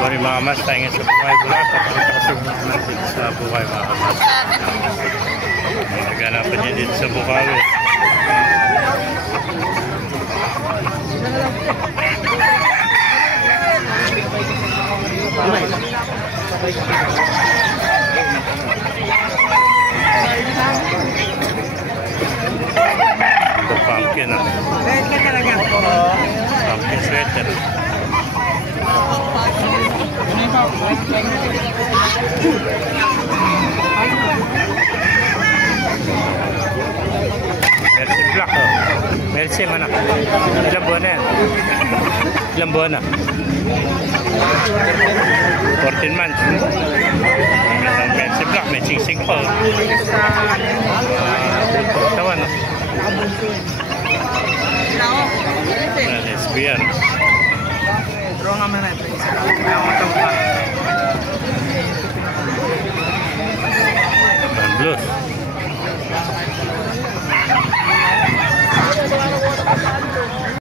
Morning mga mas, tayo nga sa Buhay Bulacan. Kasi dito sa Buhay mga mas. May naganapan niya dito sa Bukawi. Ito pumpkin ah. Pumpkin sweater. Mercy Black oh. Mercy mana? Ilang buwan na yan? Ilang buwan na? 14 months. Mercy Black, may sing-sing pa oh. Tawan oh. Lesbian.